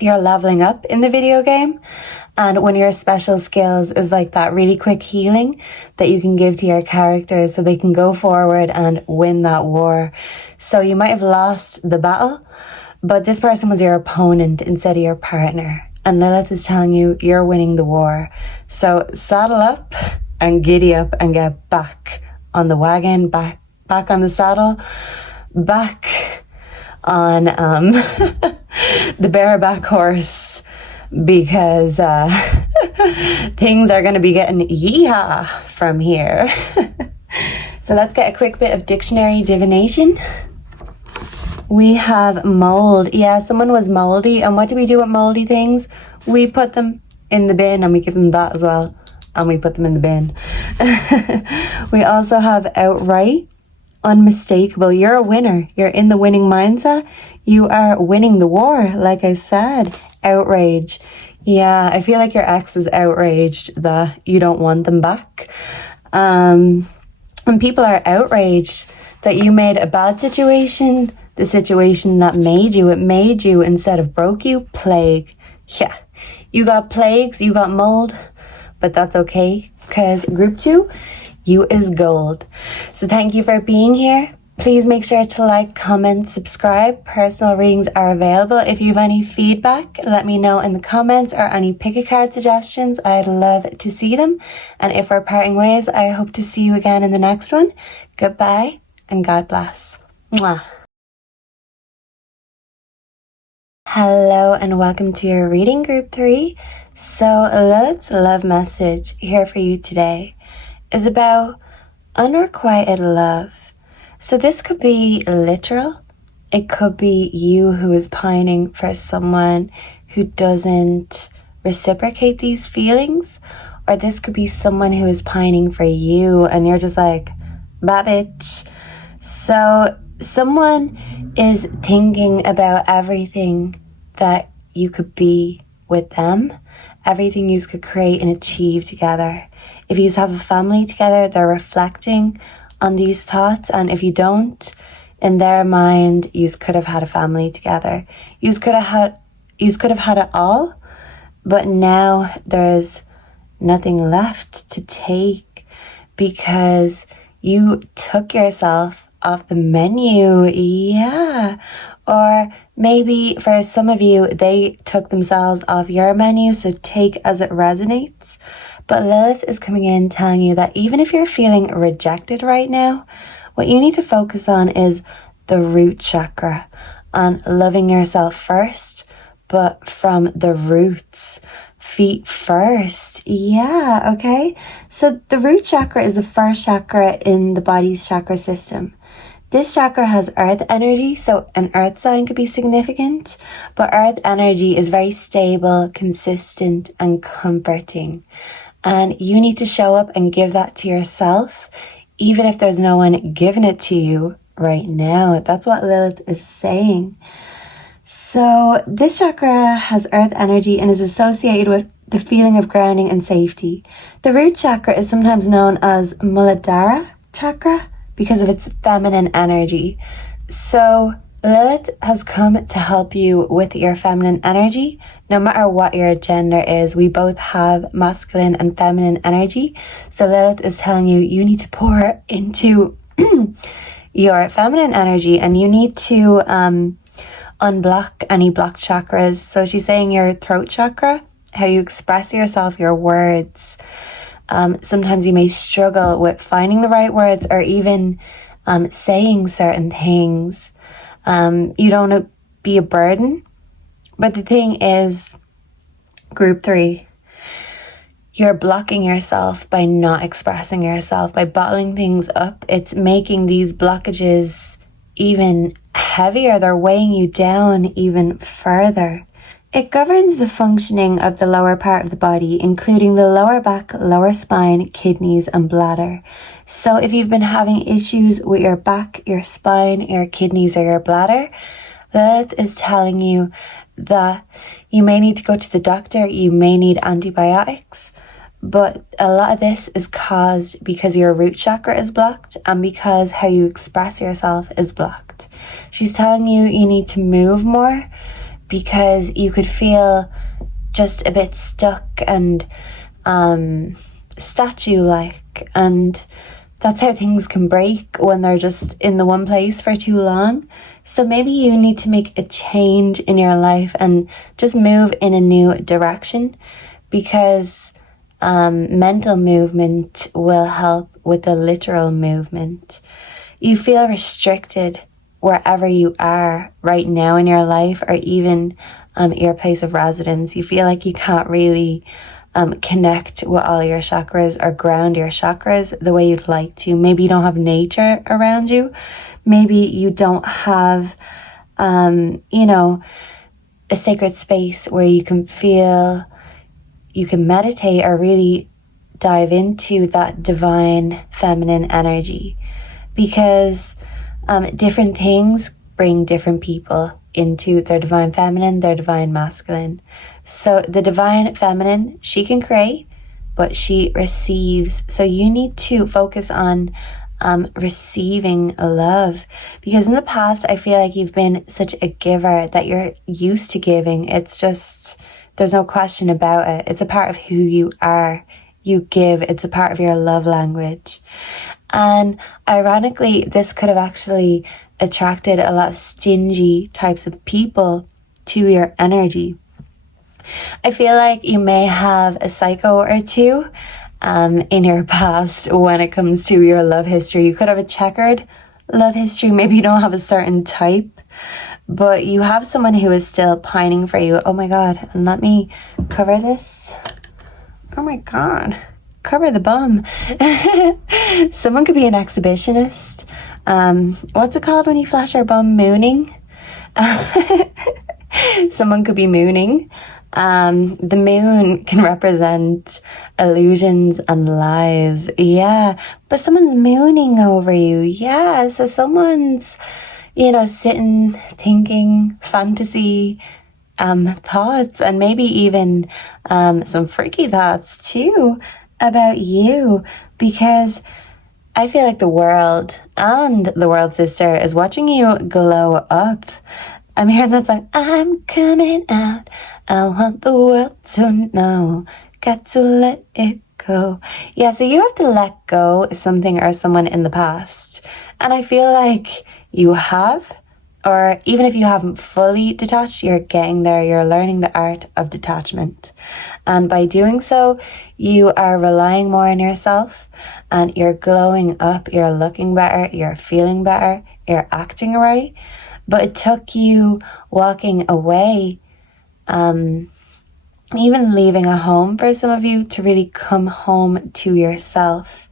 You're leveling up in the video game, and one of your special skills is like that really quick healing that you can give to your characters so they can go forward and win that war. So you might have lost the battle, but this person was your opponent instead of your partner. And Lilith is telling you you're winning the war. So saddle up and giddy up and get back on the wagon, back on the saddle, back on the bareback horse, because things are going to be getting yeehaw from here. So let's get a quick bit of dictionary divination. We have mold. Yeah, someone was moldy. And what do we do with moldy things? We put them in the bin, and we give them that as well. And we put them in the bin. We also have outright, unmistakable. You're a winner. You're in the winning mindset. You are winning the war, like I said. Outrage. Yeah, I feel like your ex is outraged that you don't want them back. And people are outraged that you made a bad situation the situation that made you. It made you instead of broke you. Plague. Yeah, you got plagues, you got mold, but that's okay, because group 2, you is gold. So thank you for being here. Please make sure to like, comment, subscribe. Personal readings are available. If you have any feedback, let me know in the comments, or any pick a card suggestions. I'd love to see them. And if we're parting ways, I hope to see you again in the next one. Goodbye and God bless. Mwah. Hello and welcome to your reading, group 3. So Lilith's love message here for you today is about unrequited love. So this could be literal. It could be you who is pining for someone who doesn't reciprocate these feelings. Or this could be someone who is pining for you and you're just like, bad bitch. So someone is thinking about everything that you could be with them, everything you could create and achieve together. If you have a family together, they're reflecting on these thoughts, and if you don't, in their mind, you could have had a family together. You could have had it all, but now there's nothing left to take because you took yourself off the menu. Yeah. Or maybe for some of you, they took themselves off your menu, so take as it resonates. But Lilith is coming in telling you that even if you're feeling rejected right now, what you need to focus on is the root chakra, on loving yourself first, but from the roots. Feet first. Yeah, okay. So the root chakra is the first chakra in the body's chakra system. This chakra has earth energy, so an earth sign could be significant, but earth energy is very stable, consistent, and comforting. And you need to show up and give that to yourself, even if there's no one giving it to you right now. That's what Lilith is saying. So this chakra has earth energy and is associated with the feeling of grounding and safety. The root chakra is sometimes known as Muladhara chakra because of its feminine energy. So Lilith has come to help you with your feminine energy. No matter what your gender is, we both have masculine and feminine energy. So Lilith is telling you, you need to pour into your feminine energy, and you need to unblock any blocked chakras. So she's saying your throat chakra, how you express yourself, your words. Sometimes you may struggle with finding the right words or even saying certain things. You don't want to be a burden. But the thing is, group 3, you're blocking yourself by not expressing yourself, by bottling things up. It's making these blockages even heavier. They're weighing you down even further. It governs the functioning of the lower part of the body, including the lower back, lower spine, kidneys, and bladder. So if you've been having issues with your back, your spine, your kidneys, or your bladder, Lilith is telling you that you may need to go to the doctor, you may need antibiotics, but a lot of this is caused because your root chakra is blocked and because how you express yourself is blocked. She's telling you you need to move more because you could feel just a bit stuck and statue-like, and that's how things can break when they're just in the one place for too long. So maybe you need to make a change in your life and just move in a new direction, because mental movement will help with the literal movement. You feel restricted wherever you are right now in your life, or even your place of residence. You feel like you can't really connect with all your chakras or ground your chakras the way you'd like to. Maybe you don't have nature around you. Maybe you don't have, a sacred space where you can feel, you can meditate or really dive into that divine feminine energy, because different things bring different people into their divine feminine, their divine masculine. So the divine feminine, she can create, but she receives. So you need to focus on receiving love, because in the past, I feel like you've been such a giver that you're used to giving. It's just, there's no question about it. It's a part of who you are. You give. It's a part of your love language. And ironically, this could have actually attracted a lot of stingy types of people to your energy. I feel like you may have a psycho or two in your past when it comes to your love history. You could have a checkered love history. Maybe you don't have a certain type, but you have someone who is still pining for you. Oh my God. And let me cover this. Oh my God. Cover the bum. Someone could be an exhibitionist. What's it called when you flash your bum? Mooning? Someone could be mooning. The moon can represent illusions and lies. Yeah. But someone's mooning over you. Yeah. So someone's, sitting, thinking, fantasy, thoughts, and maybe even, some freaky thoughts too about you, because I feel like the world and the world sister is watching you glow up. I'm hearing that song, I'm coming out, I want the world to know, got to let it go. Yeah, so you have to let go something or someone in the past. And I feel like you have, or even if you haven't fully detached, you're getting there. You're learning the art of detachment. And by doing so, you are relying more on yourself and you're glowing up. You're looking better. You're feeling better. You're acting right. But it took you walking away, even leaving a home for some of you to really come home to yourself.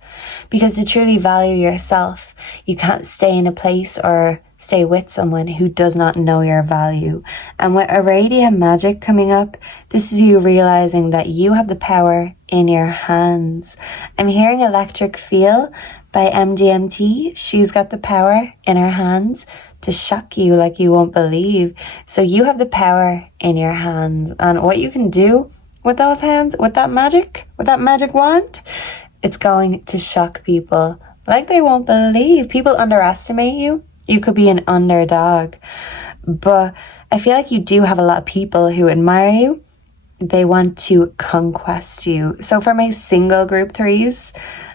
Because to truly value yourself, you can't stay in a place or stay with someone who does not know your value. And with Irradiant Magic coming up, this is you realizing that you have the power in your hands. I'm hearing Electric Feel by MGMT. She's got the power in her hands to shock you like you won't believe. So you have the power in your hands. And what you can do with those hands, with that magic wand, it's going to shock people like they won't believe. People underestimate you. You could be an underdog. But I feel like you do have a lot of people who admire you. They want to conquest you. So for my single group threes,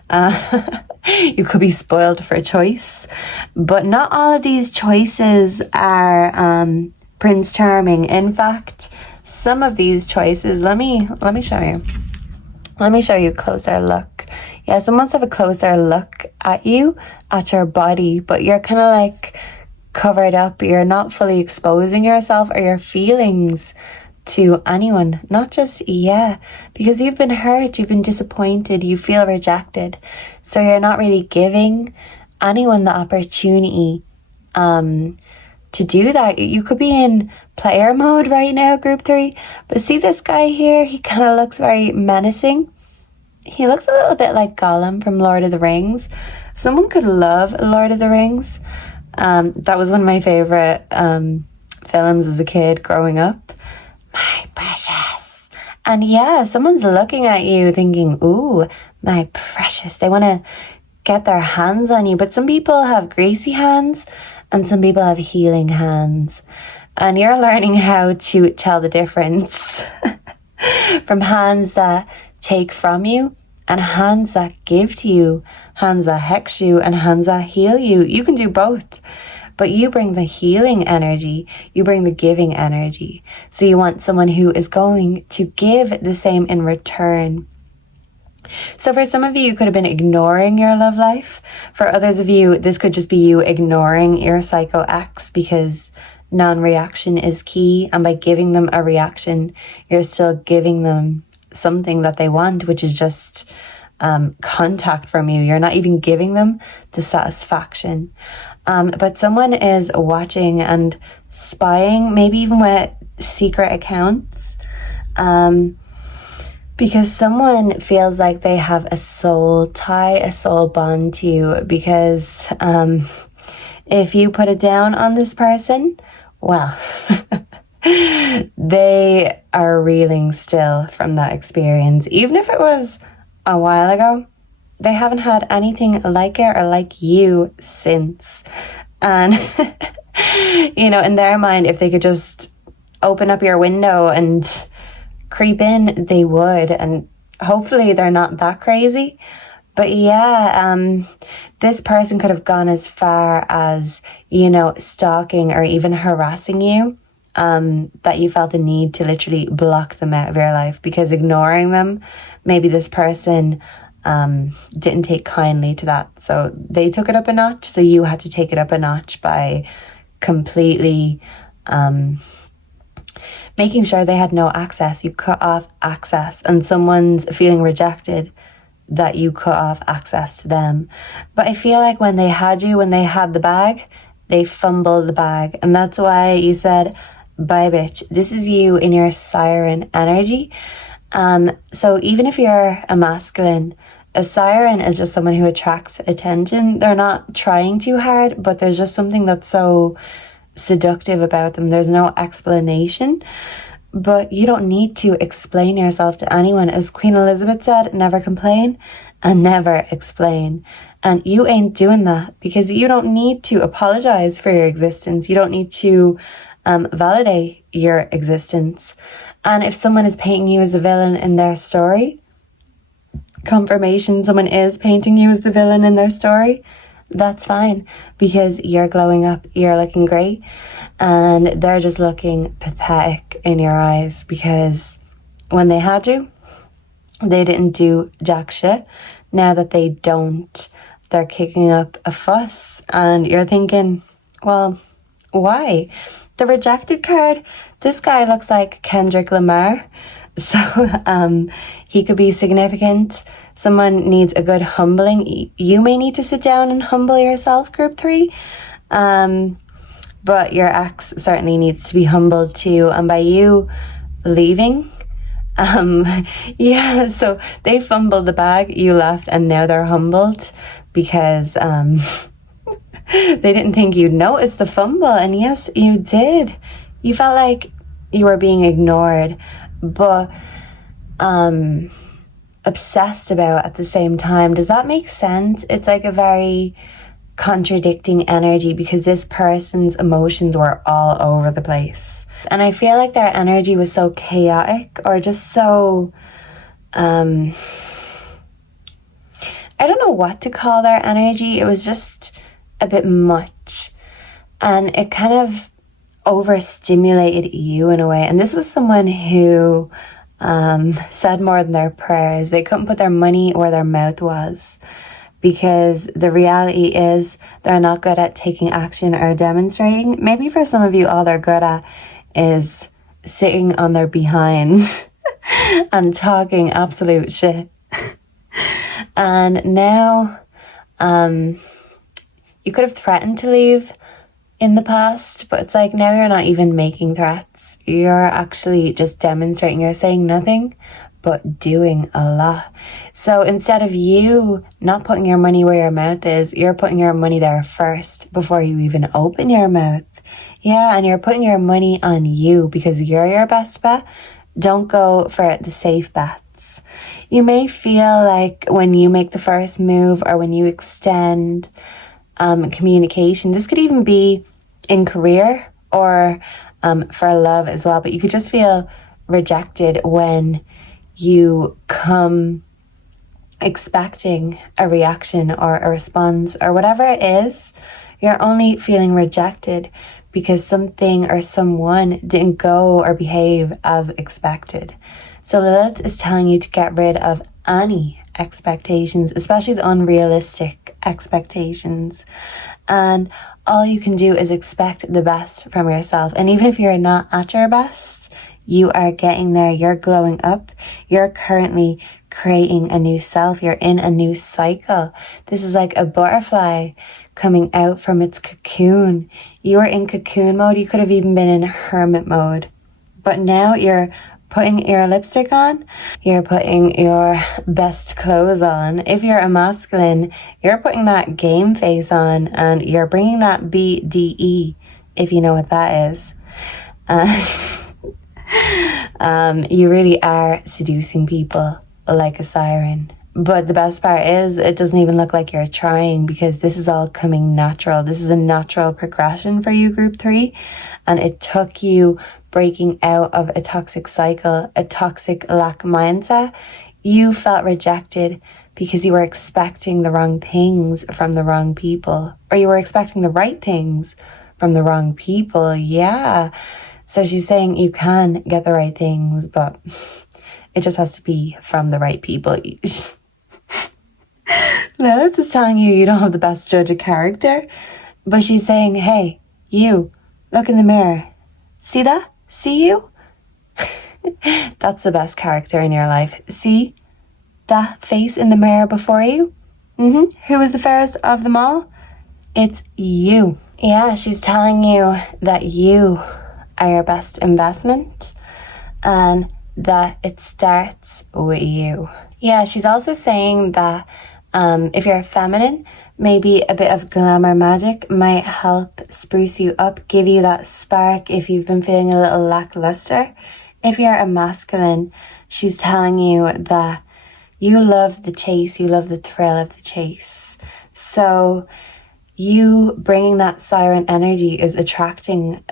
you could be spoiled for choice. But not all of these choices are Prince Charming. In fact, some of these choices, let me show you. Let me show you a closer look. Yeah, someone wants to have a closer look at you, at your body, but you're kind of like covered up. You're not fully exposing yourself or your feelings to anyone. Not just, because you've been hurt, you've been disappointed, you feel rejected. So you're not really giving anyone the opportunity to do that. You could be in player mode right now, group 3, but see this guy here, he kind of looks very menacing. He looks a little bit like Gollum from Lord of the Rings. Someone could love Lord of the Rings. That was one of my favorite films as a kid growing up. My precious. And yeah, someone's looking at you thinking, ooh, my precious. They want to get their hands on you. But some people have greasy hands and some people have healing hands. And you're learning how to tell the difference from hands that take from you and hands that give to you, hands that hex you and hands that heal you. You can do both, but you bring the healing energy, you bring the giving energy. So you want someone who is going to give the same in return. So for some of you, you could have been ignoring your love life. For others of you, this could just be you ignoring your psycho ex because non-reaction is key. And by giving them a reaction, you're still giving them something that they want, which is just contact from you. You're not even giving them the satisfaction. But someone is watching and spying, maybe even with secret accounts, because someone feels like they have a soul tie, a soul bond to you, because if you put it down on this person, well, they are reeling still from that experience. Even if it was a while ago, they haven't had anything like it or like you since. And, you know, in their mind, if they could just open up your window and creep in, they would. And hopefully they're not that crazy. But yeah, this person could have gone as far as, you know, stalking or even harassing you, that you felt the need to literally block them out of your life, because ignoring them, maybe this person didn't take kindly to that. So they took it up a notch. So you had to take it up a notch by completely making sure they had no access. You cut off access, and someone's feeling rejected that you cut off access to them. But I feel like when they had you, when they had the bag, they fumbled the bag. And that's why you said, bye bitch. This is you in your siren energy. So even if you're a masculine, a siren is just someone who attracts attention. They're not trying too hard, but there's just something that's so seductive about them. There's no explanation, but you don't need to explain yourself to anyone. As Queen Elizabeth said, never complain and never explain. And you ain't doing that, because you don't need to apologize for your existence. You don't need to validate your existence. And if someone is painting you as a villain in their story, confirmation someone is painting you as the villain in their story, that's fine, because you're glowing up, you're looking great, and they're just looking pathetic in your eyes, because when they had you, they didn't do jack shit. Now that they don't, they're kicking up a fuss, and you're thinking, well, why? The rejected card, this guy looks like Kendrick Lamar, so he could be significant. Someone needs a good humbling. You may need to sit down and humble yourself, group 3. But your ex certainly needs to be humbled too. And by you leaving, yeah, so they fumbled the bag, you left, and now they're humbled because they didn't think you'd notice the fumble. And yes, you did. You felt like you were being ignored, but obsessed about at the same time. Does that make sense? It's like a very contradicting energy, because this person's emotions were all over the place. And I feel like their energy was so chaotic, or just so, I don't know what to call their energy. It was just a bit much. And it kind of overstimulated you in a way. And this was someone who said more than their prayers. They couldn't put their money where their mouth was, because the reality is they're not good at taking action or demonstrating. Maybe for some of you, all they're good at is sitting on their behind and talking absolute shit. And now you could have threatened to leave, in the past, but it's like now you're not even making threats. You're actually just demonstrating. You're saying nothing, but doing a lot. So instead of you not putting your money where your mouth is, you're putting your money there first before you even open your mouth. Yeah, and you're putting your money on you because you're your best bet. Don't go for the safe bets. You may feel like when you make the first move or when you extend communication, this could even be in career or for love as well, but you could just feel rejected when you come expecting a reaction or a response or whatever it is. You're only feeling rejected because something or someone didn't go or behave as expected. So Lilith is telling you to get rid of any expectations, especially the unrealistic expectations. And all you can do is expect the best from yourself. And even if you're not at your best, you are getting there. You're glowing up. You're currently creating a new self. You're in a new cycle. This is like a butterfly coming out from its cocoon. You are in cocoon mode. You could have even been in hermit mode. But now you're putting your lipstick on. You're putting your best clothes on. If you're a masculine, you're putting that game face on and you're bringing that BDE, if you know what that is. You really are seducing people like a siren. But the best part is it doesn't even look like you're trying because this is all coming natural. This is a natural progression for you, group 3. And it took you breaking out of a toxic cycle, a toxic lack mindset. You felt rejected because you were expecting the wrong things from the wrong people, or you were expecting the right things from the wrong people. Yeah. So she's saying you can get the right things, but it just has to be from the right people. Lilith is telling you don't have the best judge of character, but she's saying, hey, you, look in the mirror. See that? See you? That's the best character in your life. See that face in the mirror before you? Who is the fairest of them all? It's you. Yeah, she's telling you that you are your best investment and that it starts with you. Yeah, she's also saying that if you're feminine, maybe a bit of glamour magic might help spruce you up, give you that spark if you've been feeling a little lackluster. If you're a masculine, she's telling you that you love the chase, you love the thrill of the chase. So you bringing that siren energy is attracting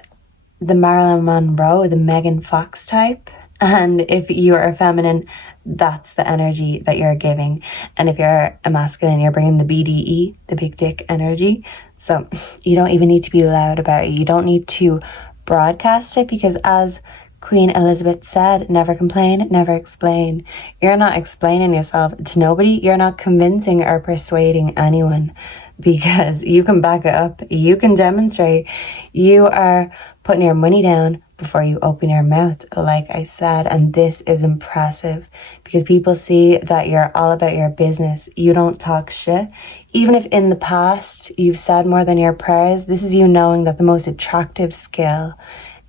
the Marilyn Monroe, the Megan Fox type. And if you're a feminine, that's the energy that you're giving. And if you're a masculine, you're bringing the BDE, the big dick energy. So you don't even need to be loud about it. You don't need to broadcast it because as Queen Elizabeth said, never complain, never explain. You're not explaining yourself to nobody. You're not convincing or persuading anyone because you can back it up. You can demonstrate. You are putting your money down before you open your mouth, like I said. And this is impressive because people see that you're all about your business. You don't talk shit. Even if in the past you've said more than your prayers, this is you knowing that the most attractive skill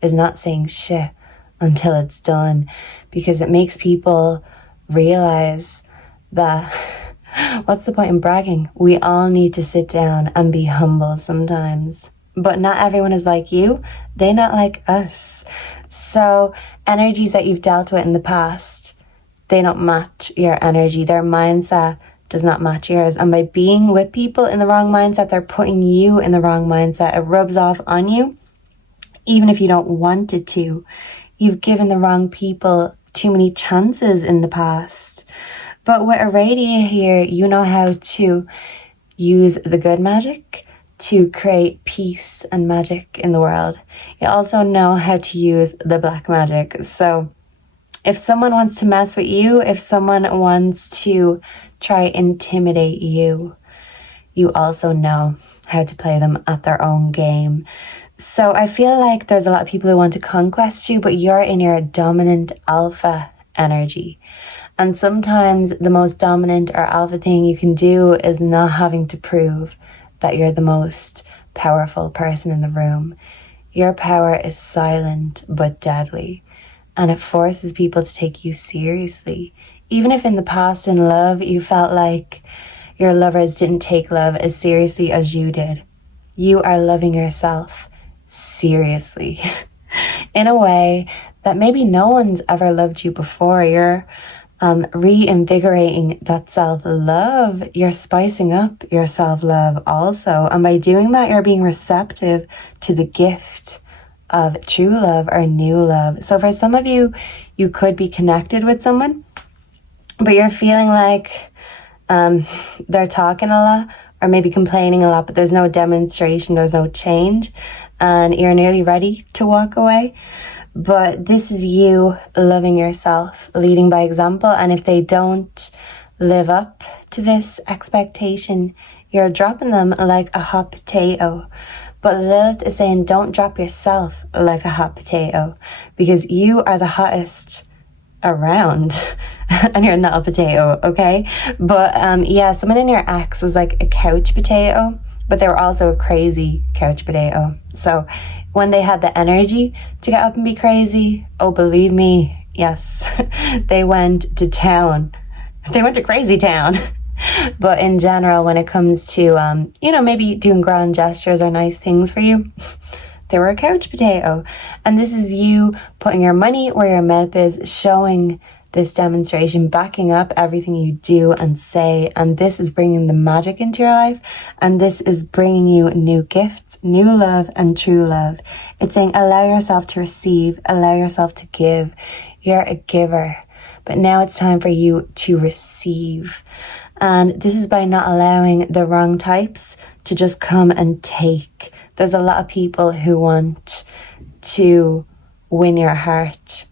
is not saying shit until it's done, because it makes people realize that what's the point in bragging? We all need to sit down and be humble sometimes. But not everyone is like you. They're not like us. So energies that you've dealt with in the past, they don't match your energy. Their mindset does not match yours. And by being with people in the wrong mindset, they're putting you in the wrong mindset. It rubs off on you, even if you don't want it to. You've given the wrong people too many chances in the past. But with Aradia here, you know how to use the good magic to create peace and magic in the world. You also know how to use the black magic. So if someone wants to mess with you, if someone wants to try intimidate you, you also know how to play them at their own game. So I feel like there's a lot of people who want to conquest you, but you're in your dominant alpha energy. And sometimes the most dominant or alpha thing you can do is not having to prove that you're the most powerful person in the room. Your power is silent but deadly, and it forces people to take you seriously. Even if in the past in love you felt like your lovers didn't take love as seriously as you did, you are loving yourself seriously in a way that maybe no one's ever loved you before. You're reinvigorating that self-love. You're spicing up your self-love also. And by doing that, you're being receptive to the gift of true love or new love. So for some of you, you could be connected with someone, but you're feeling like they're talking a lot or maybe complaining a lot, but there's no demonstration, there's no change, and you're nearly ready to walk away. But this is you loving yourself, leading by example. And if they don't live up to this expectation, you're dropping them like a hot potato. But Lilith is saying, don't drop yourself like a hot potato, because you are the hottest around and you're not a potato, okay? But yeah, someone in your ex was like a couch potato, but they were also a crazy couch potato. So when they had the energy to get up and be crazy, oh, believe me, yes, they went to town. They went to crazy town. But in general, when it comes to, maybe doing grand gestures or nice things for you, they were a couch potato. And this is you putting your money where your mouth is, showing this demonstration, backing up everything you do and say. And this is bringing the magic into your life. And this is bringing you new gifts, new love and true love. It's saying, allow yourself to receive, allow yourself to give. You're a giver. But now it's time for you to receive. And this is by not allowing the wrong types to just come and take. There's a lot of people who want to win your heart.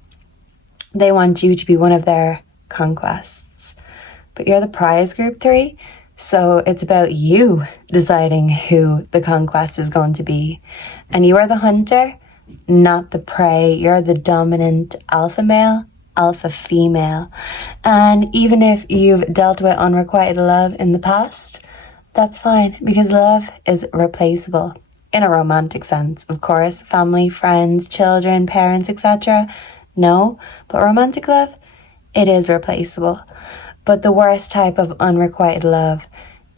They want you to be one of their conquests. But you're the prize, group 3. So it's about you deciding who the conquest is going to be. And you are the hunter, not the prey. You're the dominant alpha male, alpha female. And even if you've dealt with unrequited love in the past, that's fine, because love is replaceable. In a romantic sense, of course, family, friends, children, parents, etc. No, but romantic love, it is replaceable. But the worst type of unrequited love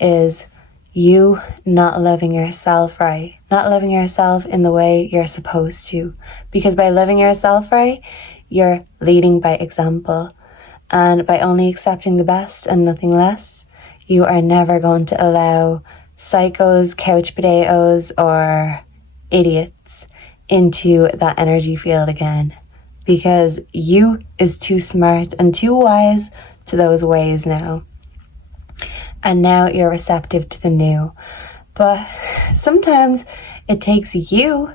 is you not loving yourself right, not loving yourself in the way you're supposed to. Because by loving yourself right, you're leading by example. And by only accepting the best and nothing less, you are never going to allow psychos, couch potatoes, or idiots into that energy field again. Because you is too smart and too wise to those ways now. And now you're receptive to the new. But sometimes it takes you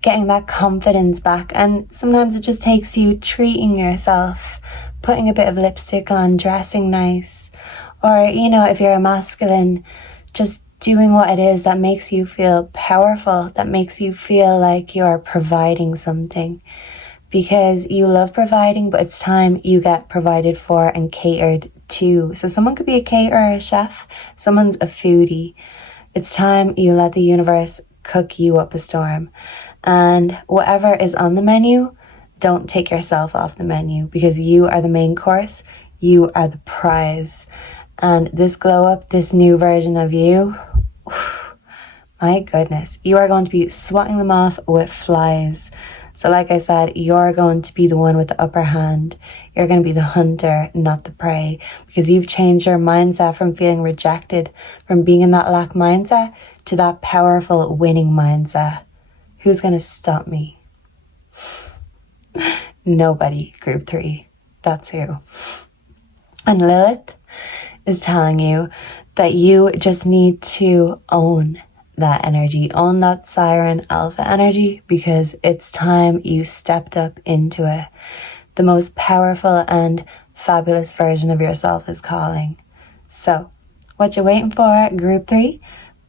getting that confidence back. And sometimes it just takes you treating yourself, putting a bit of lipstick on, dressing nice. Or, if you're a masculine, just doing what it is that makes you feel powerful, that makes you feel like you're providing something. Because you love providing, but it's time you get provided for and catered to. So someone could be a caterer, a chef, someone's a foodie. It's time you let the universe cook you up a storm. And whatever is on the menu, don't take yourself off the menu, because you are the main course, you are the prize. And this glow up, this new version of you, my goodness, you are going to be swatting them off with flies. So like I said, you're going to be the one with the upper hand. You're going to be the hunter, not the prey, because you've changed your mindset from feeling rejected, from being in that lack mindset, to that powerful winning mindset. Who's going to stop me? Nobody, group 3. That's who. And Lilith is telling you that you just need to own that energy, own that siren alpha energy, because it's time you stepped up into it. The most powerful and fabulous version of yourself is calling. So, what you waiting for, group 3?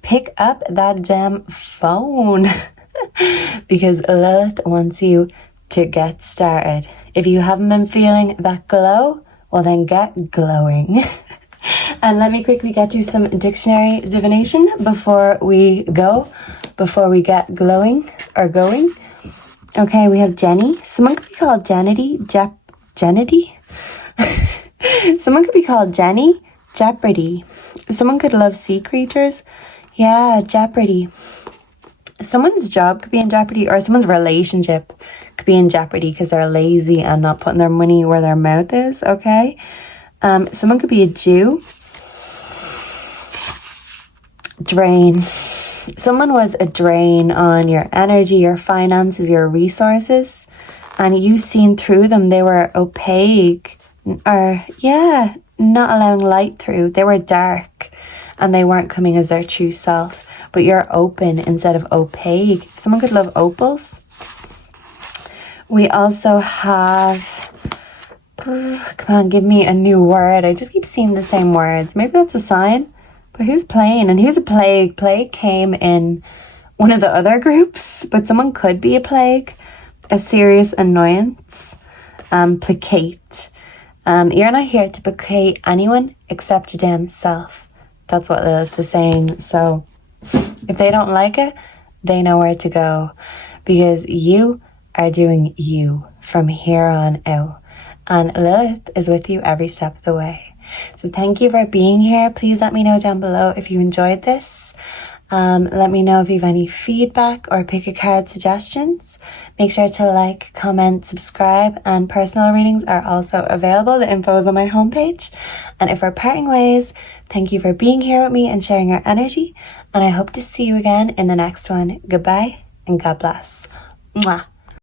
Pick up that damn phone because Lilith wants you to get started. If you haven't been feeling that glow, well then get glowing. And let me quickly get you some dictionary divination before we get glowing or going. Okay, we have Jenny. Someone could be called Jennity? Someone could be called Jenny. Jeopardy. Someone could love sea creatures. Yeah, Jeopardy. Someone's job could be in jeopardy, or someone's relationship could be in jeopardy because they're lazy and not putting their money where their mouth is, okay? Someone could be a Jew. Drain. Someone was a drain on your energy, your finances, your resources, and you seen through them. They were opaque, or not allowing light through. They were dark and they weren't coming as their true self. But you're open instead of opaque. Someone could love opals. We also have, come on, give me a new word. I just keep seeing the same words. Maybe that's a sign. But who's playing? And who's a plague? Plague came in one of the other groups, but someone could be a plague. A serious annoyance. Placate. You're not here to placate anyone except your damn self. That's what Lilith is saying. So if they don't like it, they know where to go, because you are doing you from here on out. And Lilith is with you every step of the way. So thank you for being here. Please let me know down below if you enjoyed this. Let me know if you have any feedback or pick a card suggestions. Make sure to like, comment, subscribe, and personal readings are also available. The info is on my homepage. And if we're parting ways, thank you for being here with me and sharing your energy. And I hope to see you again in the next one. Goodbye and God bless. Mwah.